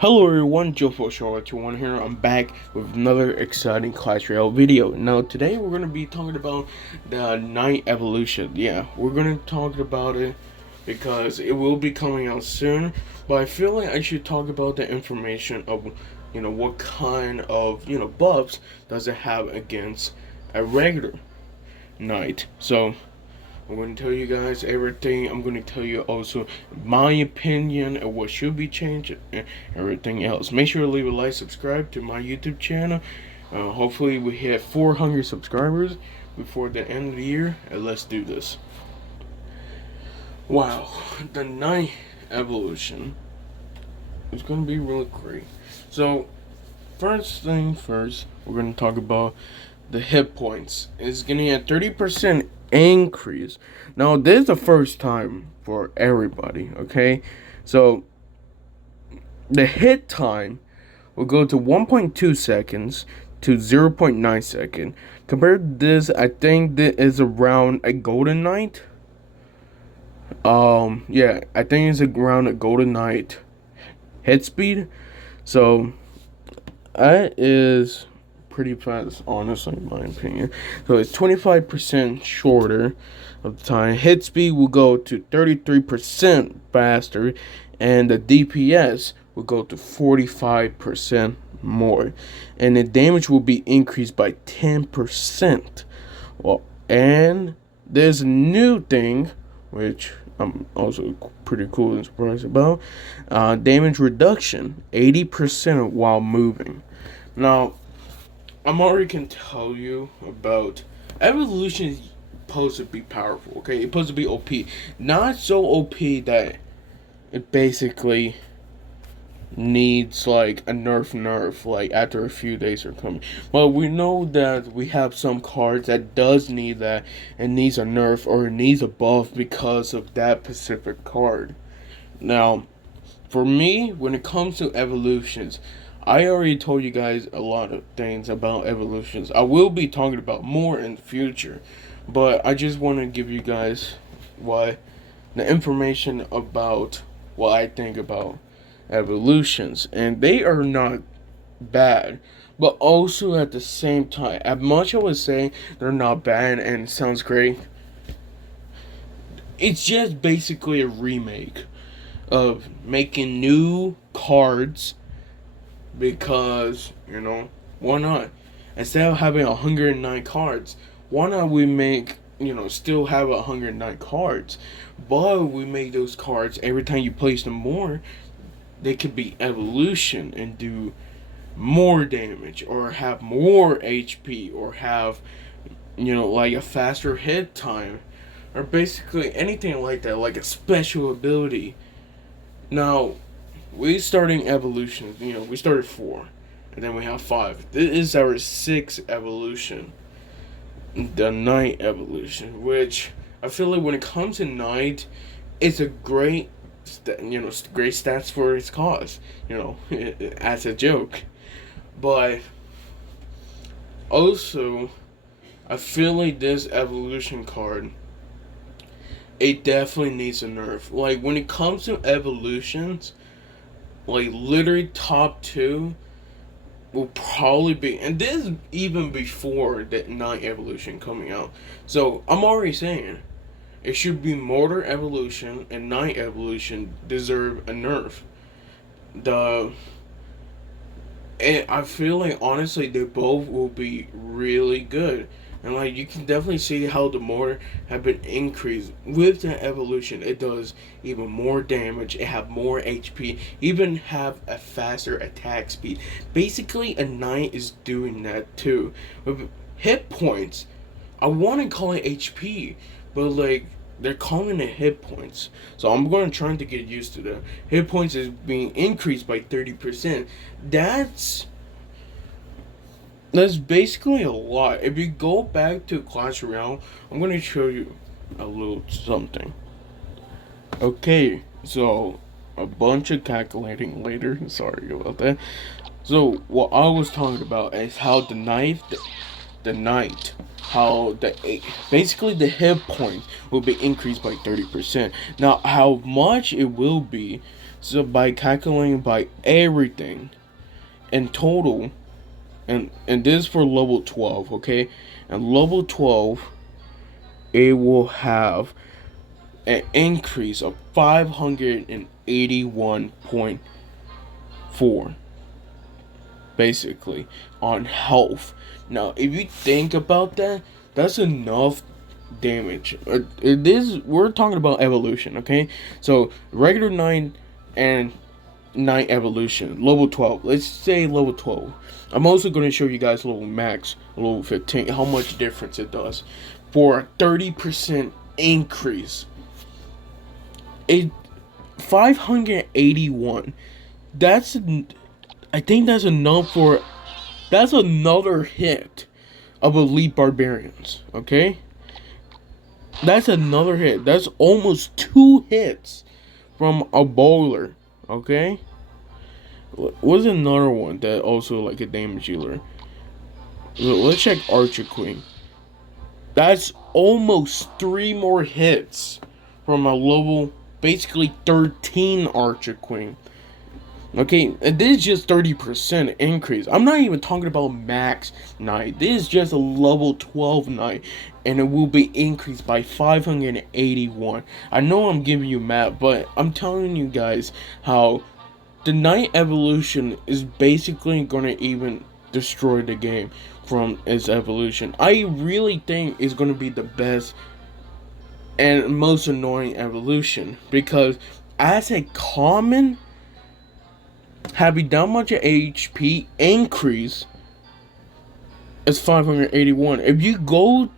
Hello everyone, Joe Charlotte 21 here. I'm back with another exciting Clash Royale video. Now today we're going to be talking about the Night Evolution. Yeah, we're going to talk about it because it will be coming out soon. But I feel like I should talk about the information of, what kind of, buffs does it have against a regular Knight. So I'm going to tell you guys everything. I'm going to tell you also my opinion of what should be changed and everything else. Make sure to leave a like, subscribe to my YouTube channel. Hopefully we hit 400 subscribers before the end of the year. And let's do this. Wow, the Night Evolution is going to be really great. So, first thing first, we're going to talk about the hit points. It's getting a 30% increase. Now, this is the first time for everybody, okay? So, the hit time will go to 1.2 seconds to 0.9 seconds. Compared to this, I think this is around a Golden Knight. Yeah, I think it's around a Golden Knight hit speed. So, that is pretty fast, honestly, in my opinion. So it's 25% shorter of the time. Hit speed will go to 33% faster, and the DPS will go to 45% more, and the damage will be increased by 10%. Well, and there's a new thing which I'm also pretty cool and surprised about. Damage reduction, 80% while moving. Now, I'm already can tell you about evolution is supposed to be powerful, okay? It's supposed to be OP. Not so OP that it basically needs like a nerf like after a few days are coming. Well, we know that we have some cards that does need that and needs a nerf or needs a buff because of that specific card. Now, for me, when it comes to evolutions, I already told you guys a lot of things about evolutions. I will be talking about more in the future, but I just want to give you guys the information about what I think about evolutions, and they are not bad, but also at the same time, as much I was saying they're not bad and it sounds great, it's just basically a remake of making new cards because, why not? Instead of having 109 cards, why not we make, still have 109 cards, but we make those cards every time you place them more, they could be evolution and do more damage or have more HP or have, like a faster hit time or basically anything like that, like a special ability. Now, we starting evolution, we started 4, and then we have 5. This is our 6th evolution, the Night Evolution, which I feel like when it comes to Night, it's a great, great stats for its cause, as a joke. But also, I feel like this evolution card, it definitely needs a nerf. Like, when it comes to evolutions, like, literally top 2 will probably be, and this is even before the Night Evolution coming out. So, I'm already saying, it should be Mortar Evolution and Night Evolution deserve a nerf. And I feel like, honestly, they both will be really good. And, like, you can definitely see how the mortar have been increased. With the evolution, it does even more damage. It have more HP. Even have a faster attack speed. Basically, a knight is doing that too. With hit points, I want to call it HP. But, like, they're calling it hit points. So I'm going to try to get used to that. Hit points is being increased by 30%. That's basically a lot. If you go back to Clash Royale, I'm going to show you a little something. Okay, so a bunch of calculating later. Sorry about that. So what I was talking about is how the knight, how basically the hit points will be increased by 30%. Now, how much it will be So by calculating by everything in total, and this is for level 12, okay? And level 12, it will have an increase of 581.4 basically on health. Now, if you think about that, that's enough damage. It is, we're talking about evolution, okay? So regular 9 and 9 evolution, level 12. Let's say level 12. I'm also going to show you guys level max, level 15, how much difference it does for a 30% increase. It 581. That's, I think that's enough for, that's another hit of elite barbarians, okay? That's another hit. That's almost 2 hits from a bowler, okay? What's another one that also like a damage dealer? Let's check Archer Queen. That's almost 3 more hits from a level, basically 13 Archer Queen. Okay, and this is just 30% increase. I'm not even talking about max knight. This is just a level 12 knight, and it will be increased by 581. I know I'm giving you math, but I'm telling you guys how the knight evolution is basically gonna even destroy the game from its evolution. I really think it's gonna be the best and most annoying evolution, because as a common, having that much HP increase is 581. If you go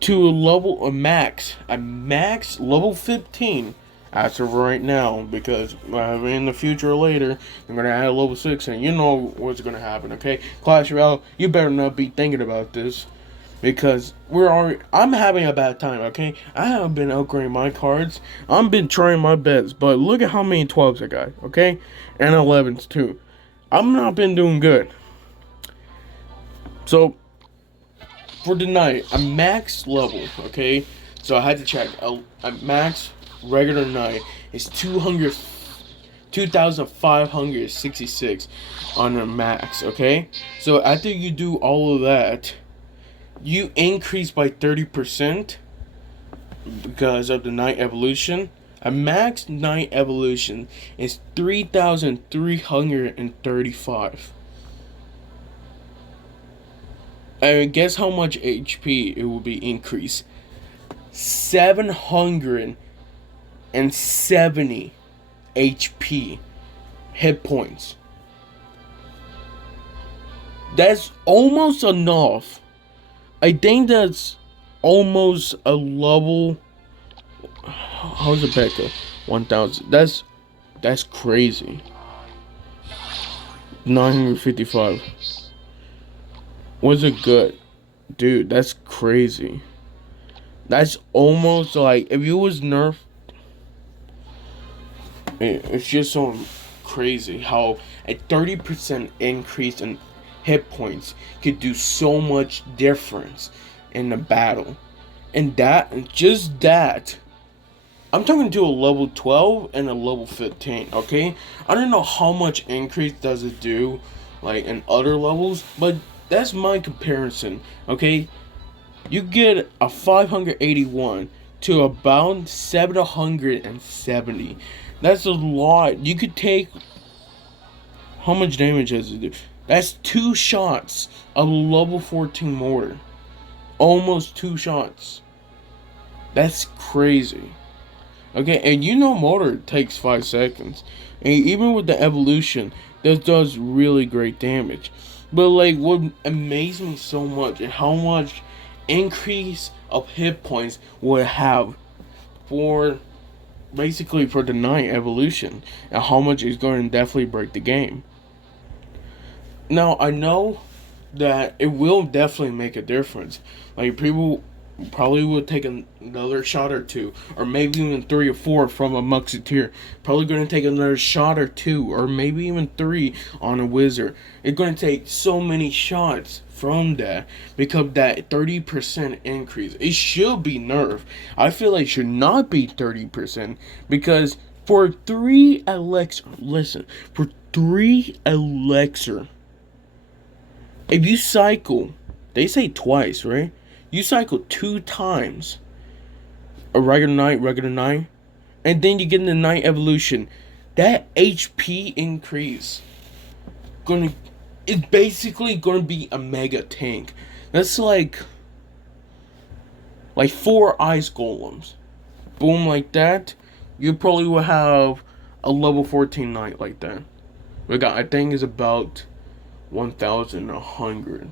to a max level 15, as of right now, because in the future or later, I'm gonna add a level 6, and you know what's gonna happen, okay? Clash Royale, you better not be thinking about this, because I'm having a bad time, okay? I haven't been upgrading my cards. I've been trying my best, but look at how many 12s I got, okay? And 11s too. I've not been doing good. So for the night, a max level, okay? So I had to check. A max regular night is 2,566 on a max, okay? So after you do all of that, you increase by 30% because of the night evolution. A max night evolution is 3,335. And guess how much HP it will be increased? 770 HP hit points. That's almost enough. I think that's almost a level. How's it back up? 1,000. That's crazy. 955. Was it good? Dude, that's crazy. That's almost like if it was nerf. It's just so crazy how a 30% increase in hit points could do so much difference in the battle. And just that, I'm talking to a level 12 and a level 15, okay? I don't know how much increase does it do, like, in other levels, but that's my comparison, okay? You get a 581 to about 770. That's a lot. You could take... How much damage does it do? That's 2 shots of level 14 mortar. Almost 2 shots. That's crazy. Okay, and you know mortar takes 5 seconds. And even with the evolution, that does really great damage. But like, what amazed me so much is how much increase of hit points would have for basically for the night evolution, and how much it's going to definitely break the game. Now I know that it will definitely make a difference. Like, people probably would take another shot or 2, or maybe even 3 or 4 from a Musketeer. Probably going to take another shot or 2, or maybe even 3 on a Wizard. It's going to take so many shots from that, because that 30% increase, it should be nerfed. I feel like it should not be 30%, because For 3 elixir, listen, for 3 elixir, if you cycle, they say twice, right? You cycle 2 times a regular night, and then you get in the night evolution. That HP increase gonna it's basically gonna be a mega tank. That's like 4 ice golems. Boom, like that. You probably will have a level 14 knight like that. We got, I think, is about 1,100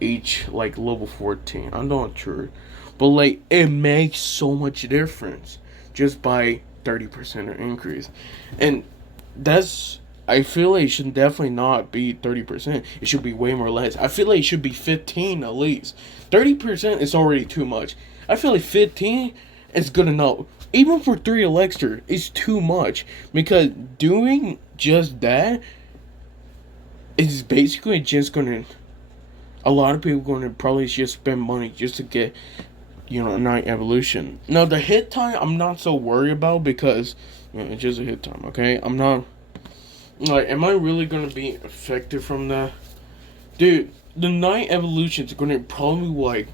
each, like level 14. I'm not sure, but like it makes so much difference just by 30% increase, and that's, I feel like it should definitely not be 30%. It should be way more less. I feel like it should be 15 at least. 30% is already too much. I feel like 15 is good enough. Even for 3 elixir, it's too much, because doing just that is basically just gonna, a lot of people gonna probably just spend money just to get, night evolution. Now the hit time I'm not so worried about, because it's just a hit time, okay? I'm not like, am I really gonna be effective from that? Dude, the night evolution is gonna probably like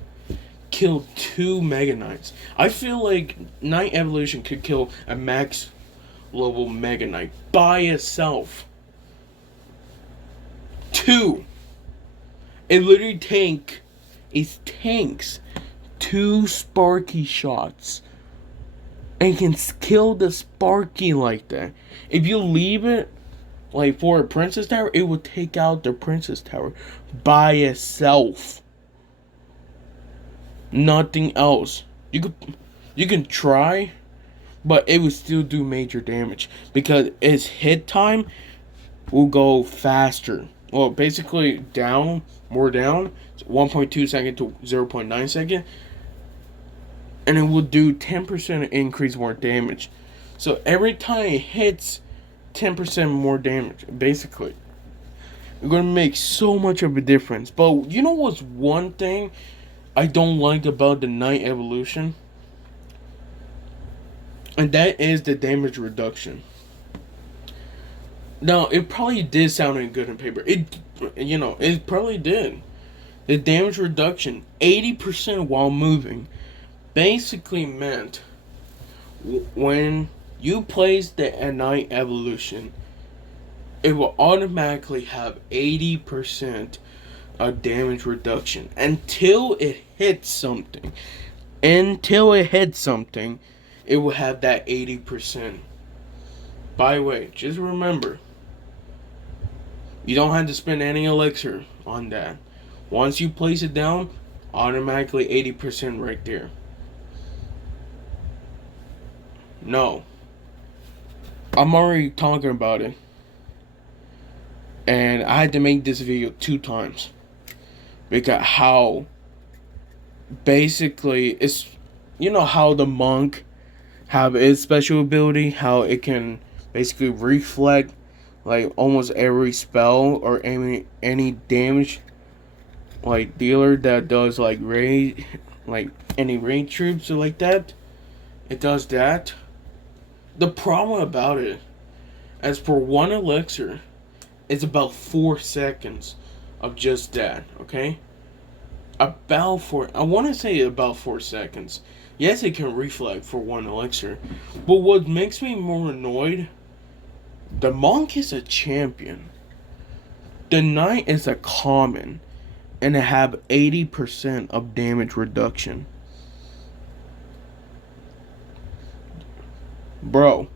kill 2 Mega Knights. I feel like night evolution could kill a max level Mega Knight by itself. 2. It literally tanks 2 Sparky shots and can kill the Sparky like that. If you leave it like for a Princess Tower, it will take out the Princess Tower by itself. Nothing else. You can try, but it would still do major damage, because its hit time will go faster. Well, basically more down, 1.2 second to 0.9 second, and it will do 10% increase more damage. So every time it hits, 10% more damage, basically. It's gonna make so much of a difference. But you know what's one thing I don't like about the night evolution? And that is the damage reduction. Now, it probably did sound good on paper. It probably did. The damage reduction, 80% while moving, basically meant when you place the night evolution, it will automatically have 80% of damage reduction until it hits something. Until it hits something, it will have that 80%. By the way, just remember, you don't have to spend any elixir on that. Once you place it down, automatically 80% right there. No. I'm already talking about it. And I had to make this video 2 times. Because how basically it's, how the monk have its special ability, how it can basically reflect like almost every spell or any damage like dealer that does like raid, like any raid troops or like that. It does that. The problem about it, as for 1 elixir, it's about 4 seconds of just that, okay? I want to say about 4 seconds. Yes, it can reflect for 1 elixir. But what makes me more annoyed, the monk is a champion. The knight is a common. And it have 80% of damage reduction. Bro,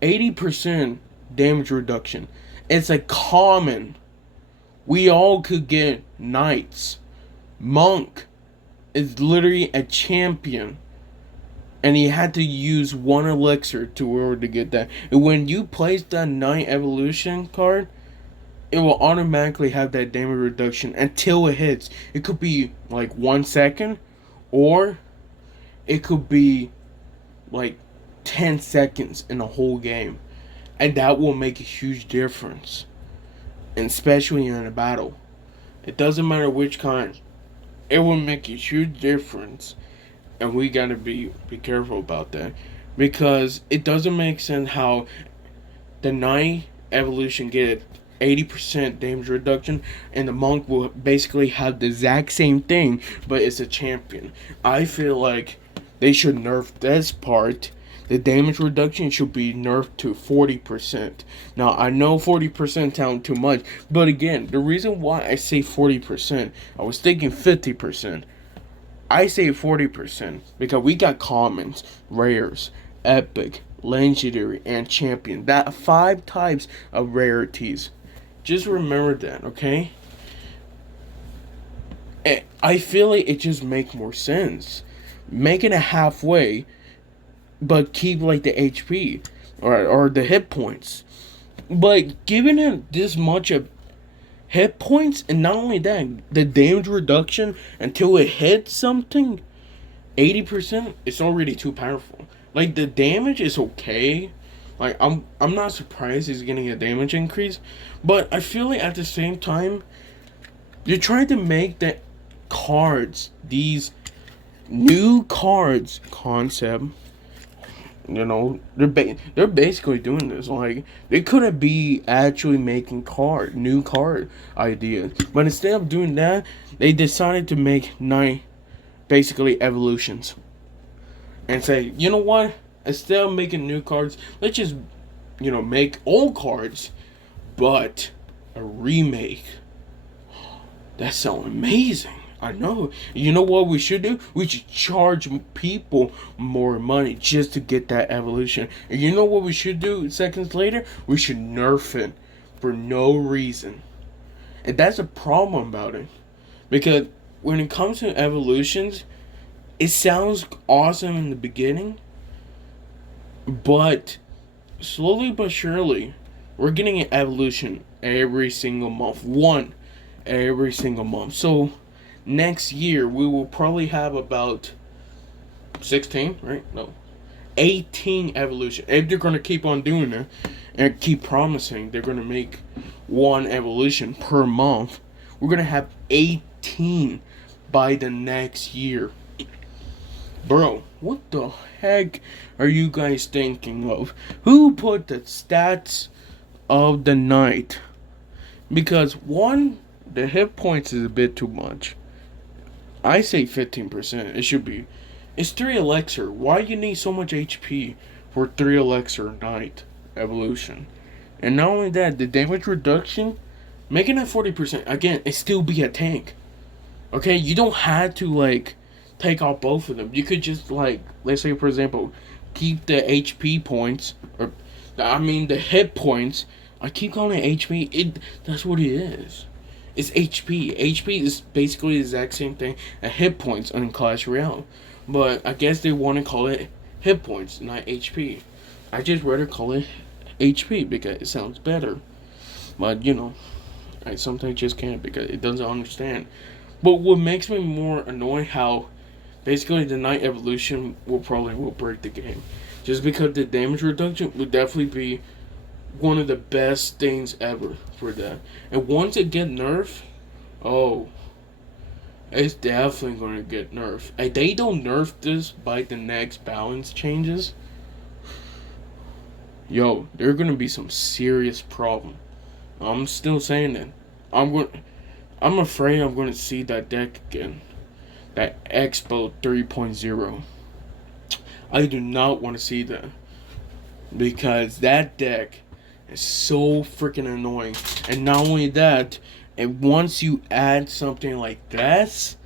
80% damage reduction. It's a common. We all could get knights. Monk is literally a champion. And he had to use 1 elixir to order to get that. And when you place that Knight Evolution card, it will automatically have that damage reduction until it hits. It could be like 1 second, or it could be like 10 seconds in the whole game. And that will make a huge difference. And especially in a battle. It doesn't matter which kind. It will make a huge difference. And we gotta be careful about that. because it doesn't make sense how the Night evolution get 80% damage reduction, and the monk will basically have the exact same thing, but it's a champion. I feel like they should nerf this part. The damage reduction should be nerfed to 40%. Now, I know 40% sounds too much, but again, the reason why I say 40%, I was thinking 50%. I say 40% because we got commons, rares, epic, legendary, and champion. That 5 types of rarities. Just remember that, okay? I feel like it just makes more sense. Making it halfway, but keep like the HP or the hit points. But giving it this much of hit points, and not only that, the damage reduction until it hits something, 80%, it's already too powerful. Like, the damage is okay. Like, I'm not surprised he's getting a damage increase, but I feel like at the same time, you're trying to make the cards, these new cards concept, you know, they're basically doing this. Like, they couldn't be actually making new card ideas, but instead of doing that, they decided to make 9 basically evolutions, and say, you know what? Instead of making new cards, let's just, make old cards, but a remake. That sounds amazing. I know. You know what we should do? We should charge people more money just to get that evolution. And you know what we should do seconds later? We should nerf it for no reason. And that's a problem about it. Because when it comes to evolutions, it sounds awesome in the beginning, but slowly but surely, we're getting an evolution every single month. One every single month. So next year, we will probably have about 16, right? No. 18 evolution. If they're going to keep on doing it and keep promising they're going to make one evolution per month, we're going to have 18 by the next year. Bro, what the heck are you guys thinking of? Who put the stats of the night? Because one, the hit points is a bit too much. I say 15%. It should be. It's 3 elixir. Why you need so much HP for 3 elixir night evolution? And not only that, the damage reduction, making it 40%. Again, it still be a tank. Okay, you don't have to take off both of them. You could just let's say for example, keep the HP points, or the hit points. I keep calling it HP. That's what it is. It's HP. HP is basically the exact same thing as hit points in Clash Royale. But I guess they want to call it hit points, not HP. I just rather call it HP because it sounds better. But, I sometimes just can't because it doesn't understand. But what makes me more annoyed how basically the Night Evolution will break the game. Just because the damage reduction will definitely be one of the best things ever for that. And once it get nerfed, it's definitely going to get nerfed. And they don't nerf this by the next balance changes, there are going to be some serious problem. I'm still saying that. I'm afraid I'm going to see that deck again. That Expo 3.0. I do not want to see that. Because that deck is so freaking annoying. And not only that, and once you add something like this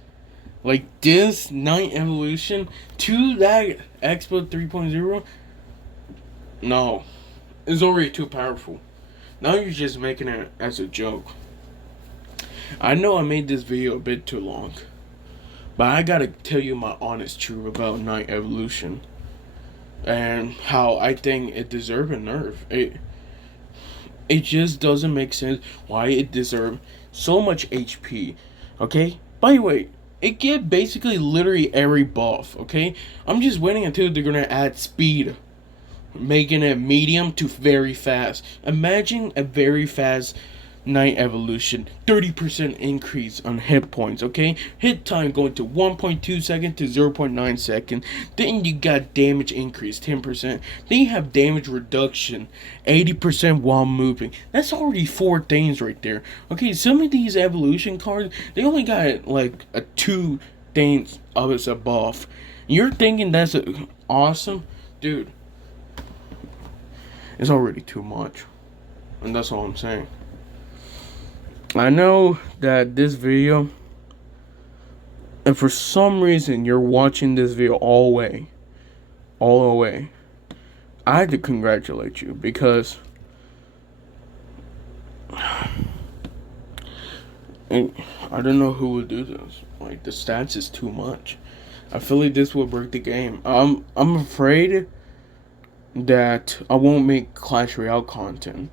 Night Evolution to that Expo 3.0, no. It's already too powerful. Now you're just making it as a joke. I know I made this video a bit too long, but I gotta tell you my honest truth about Night Evolution and how I think it deserves a nerf. It just doesn't make sense why it deserves so much HP. Okay? By the way, it get basically literally every buff. Okay? I'm just waiting until they're gonna add speed, making it medium to very fast. Imagine a very fast Night Evolution, 30% increase on hit points, okay? Hit time going to 1.2 second to 0.9 second. Then you got damage increase, 10%. Then you have damage reduction, 80% while moving. That's already 4 things right there. Okay, some of these evolution cards, they only got like a 2 things of its above. You're thinking that's awesome? Dude, it's already too much. And that's all I'm saying. I know that this video, and for some reason you're watching this video all the way, I had to congratulate you because and I don't know who would do this. Like, the stats is too much. I feel like this will break the game. I'm afraid that I won't make Clash Royale content.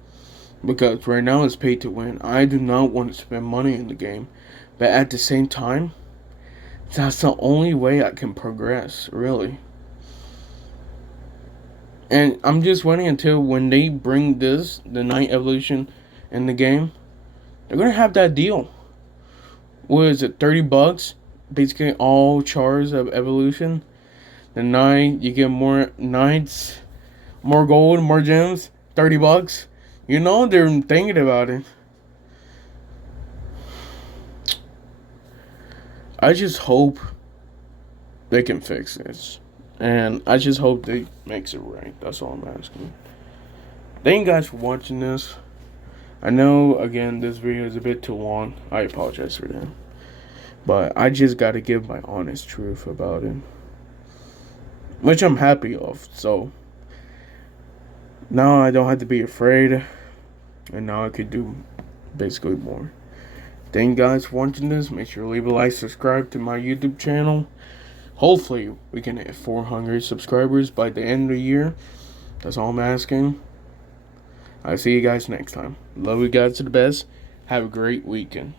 Because right now it's pay to win. I do not want to spend money in the game. But at the same time, that's the only way I can progress, really. And I'm just waiting until when they bring the Night Evolution in the game. They're going to have that deal. What is it, $30? Basically all chars of evolution. The 9, you get more nights, more gold, more gems, $30. You know they're thinking about it. I just hope they can fix this. And I just hope they makes it right. That's all I'm asking. Thank you guys for watching this. I know, again, this video is a bit too long. I apologize for that. But I just got to give my honest truth about it. Which I'm happy of. So now I don't have to be afraid. And now I could do basically more. Thank you guys for watching this. Make sure to leave a like, subscribe to my YouTube channel. Hopefully we can hit 400 subscribers by the end of the year. That's all I'm asking. I'll see you guys next time. Love you guys to the best. Have a great weekend.